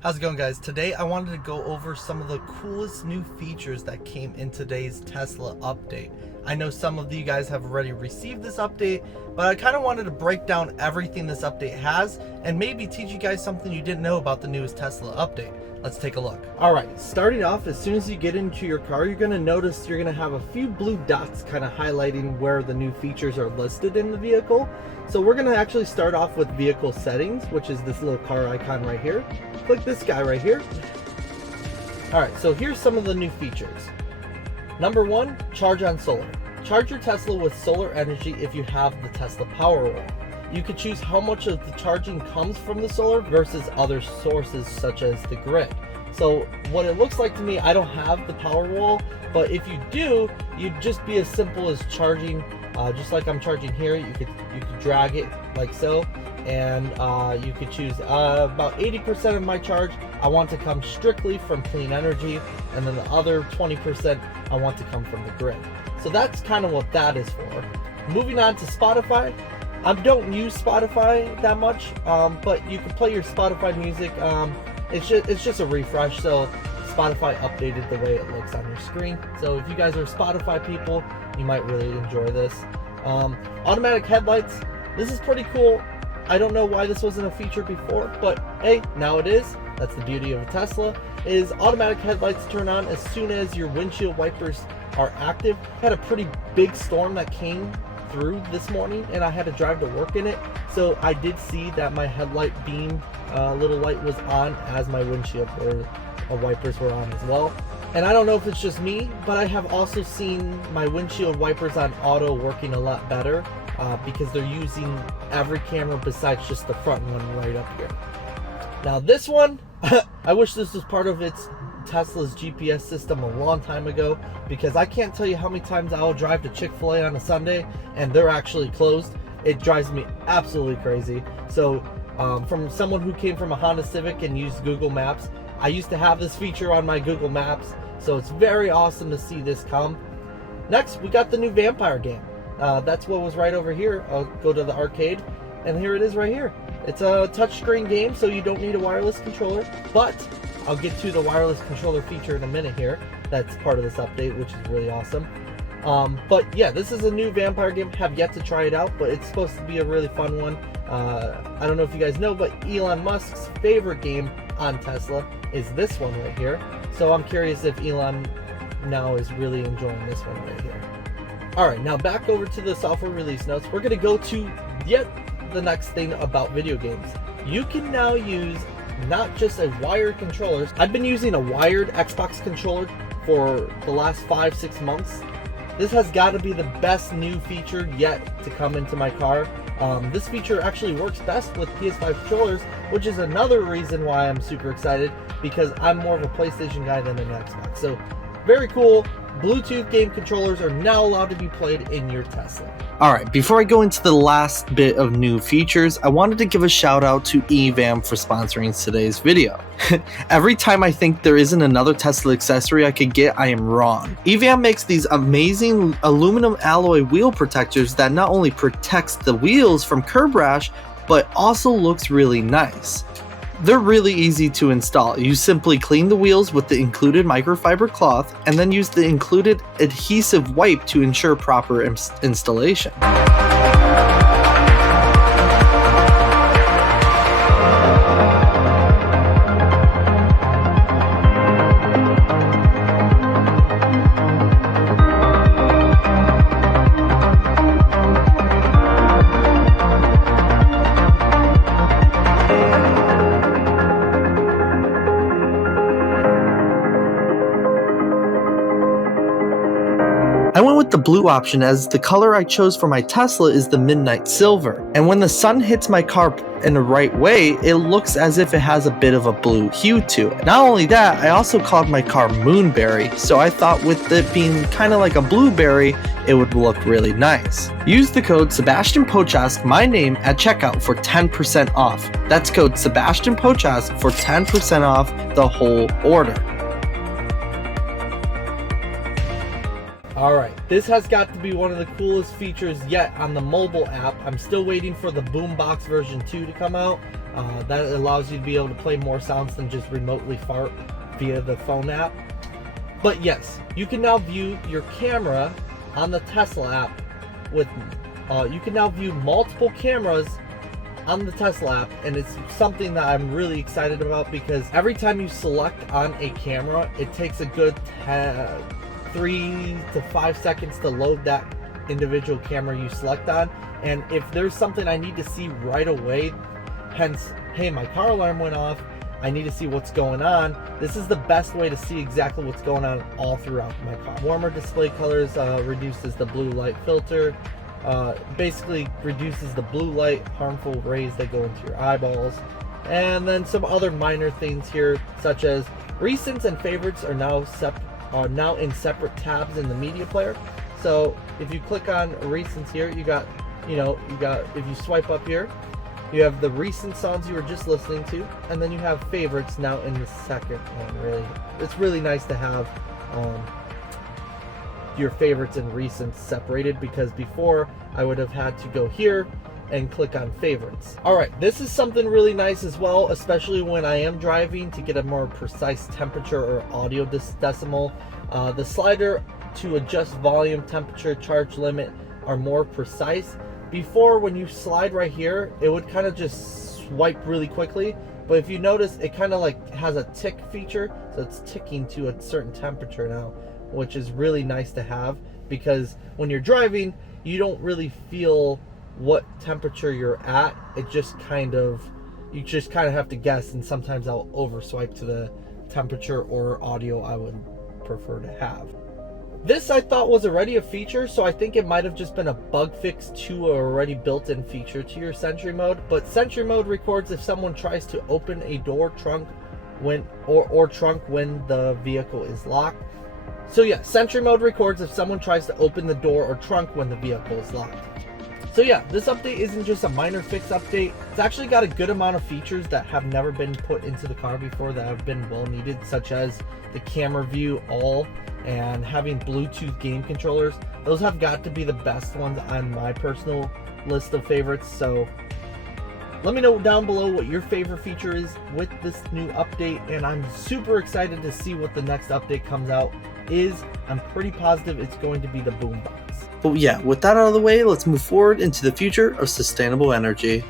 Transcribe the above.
How's it going, guys? Today I wanted to go over some of the coolest new features that came in today's Tesla update. I know some of you guys have already received this update, but I kind of wanted to break down everything this update has and maybe teach you guys something you didn't know about the newest Tesla update. Let's take a look. All right, starting off, as soon as you get into your car, you're going to notice you're going to have a few blue dots kind of highlighting where the new features are listed in the vehicle. So we're going to actually start off with vehicle settings, which is this little car icon right here. Click this guy right here. All right, so here's some of the new features. Number one, charge on solar. Charge your Tesla with solar energy if you have the Tesla Powerwall. You could choose how much of the charging comes from the solar versus other sources such as the grid. So what it looks like to me, I don't have the Powerwall, but if you do, you'd just be as simple as charging, just like I'm charging here. You could drag it like so, and you could choose about 80% of my charge I want to come strictly from clean energy, and then the other 20% I want to come from the grid. So that's kind of what that is for. Moving on to Spotify. I don't use Spotify that much, but you can play your Spotify music. It's just a refresh, so Spotify updated the way it looks on your screen. So if you guys are Spotify people, you might really enjoy this. Automatic headlights. This is pretty cool. I don't know why this wasn't a feature before, but hey, now it is. That's the beauty of a Tesla, is automatic headlights turn on as soon as your windshield wipers are active. I had a pretty big storm that came through this morning and I had to drive to work in it, so I did see that my headlight beam little light was on as my windshield wipers were on as well. And I don't know if it's just me, but I have also seen my windshield wipers on auto working a lot better because they're using every camera besides just the front one right up here. Now this one, I wish this was part of Tesla's GPS system a long time ago, because I can't tell you how many times I'll drive to Chick-fil-A on a Sunday and they're actually closed. It drives me absolutely crazy. So from someone who came from a Honda Civic and used Google Maps, I used to have this feature on my Google Maps, so it's very awesome to see this come. Next, we got the new Vampire game. That's what was right over here. I'll go to the arcade, and here it is right here. It's a touchscreen game, so you don't need a wireless controller, but I'll get to the wireless controller feature in a minute here. That's part of this update, which is really awesome. But yeah, this is a new Vampire game. Have yet to try it out, but it's supposed to be a really fun one. I don't know if you guys know, but Elon Musk's favorite game on Tesla is this one right here. So I'm curious if Elon now is really enjoying this one right here. Alright, now back over to the software release notes. We're going to go to yet the next thing about video games. You can now use not just a wired controller. I've been using a wired Xbox controller for the last 5-6 months. This has got to be the best new feature yet to come into my car. This feature actually works best with PS5 controllers, which is another reason why I'm super excited, because I'm more of a PlayStation guy than an Xbox. So very cool. Bluetooth game controllers are now allowed to be played in your Tesla. Alright, before I go into the last bit of new features, I wanted to give a shout out to Evaam for sponsoring today's video. Every time I think there isn't another Tesla accessory I could get, I am wrong. Evaam makes these amazing aluminum alloy wheel protectors that not only protects the wheels from curb rash, but also looks really nice. They're really easy to install. You simply clean the wheels with the included microfiber cloth and then use the included adhesive wipe to ensure proper installation. I went with the blue option as the color I chose for my Tesla is the midnight silver, and when the sun hits my car in the right way, it looks as if it has a bit of a blue hue to it. Not only that, I also called my car Moonberry, so I thought with it being kind of like a blueberry, it would look really nice. Use the code Sebastian Pociask, my name, at checkout for 10% off. That's code Sebastian Pociask for 10% off the whole order. Alright, this has got to be one of the coolest features yet on the mobile app. I'm still waiting for the Boombox version 2 to come out. That allows you to be able to play more sounds than just remotely fart via the phone app. But yes, you can now view your camera on the Tesla app with you can now view multiple cameras on the Tesla app, and it's something that I'm really excited about because every time you select on a camera, it takes a good 3 to 5 seconds to load that individual camera you select on. And if there's something I need to see right away, hence, hey, my car alarm went off, I need to see what's going on, this is the best way to see exactly what's going on all throughout my car. Warmer display colors reduces the blue light filter, basically reduces the blue light harmful rays that go into your eyeballs. And then some other minor things here, such as recents and favorites are now in separate tabs in the media player. So if you click on recents here, you got if you swipe up here, you have the recent songs you were just listening to, and then you have favorites now in the second one. Really, it's really nice to have your favorites and recents separated, because before I would have had to go here and click on favorites. Alright, this is something really nice as well, especially when I am driving, to get a more precise temperature or audio decimal. The slider to adjust volume, temperature, charge limit are more precise. Before, when you slide right here, it would kind of just swipe really quickly, but if you notice, it kind of like has a tick feature, so it's ticking to a certain temperature now, which is really nice to have, because when you're driving, you don't really feel what temperature you're at. You just kind of have to guess, and sometimes I'll over swipe to the temperature or audio I would prefer to have. This I thought was already a feature, so I think it might have just been a bug fix to an already built-in feature to your Sentry mode. But Sentry mode records if someone tries to open a door, trunk, trunk when the vehicle is locked. So yeah, Sentry mode records if someone tries to open the door or trunk when the vehicle is locked. So yeah, this update isn't just a minor fix update. It's actually got a good amount of features that have never been put into the car before that have been well needed, such as the camera view all and having Bluetooth game controllers. Those have got to be the best ones on my personal list of favorites. So let me know down below what your favorite feature is with this new update, and I'm super excited to see what the next update comes out is. I'm pretty positive it's going to be the boombox. But yeah, with that out of the way, let's move forward into the future of sustainable energy.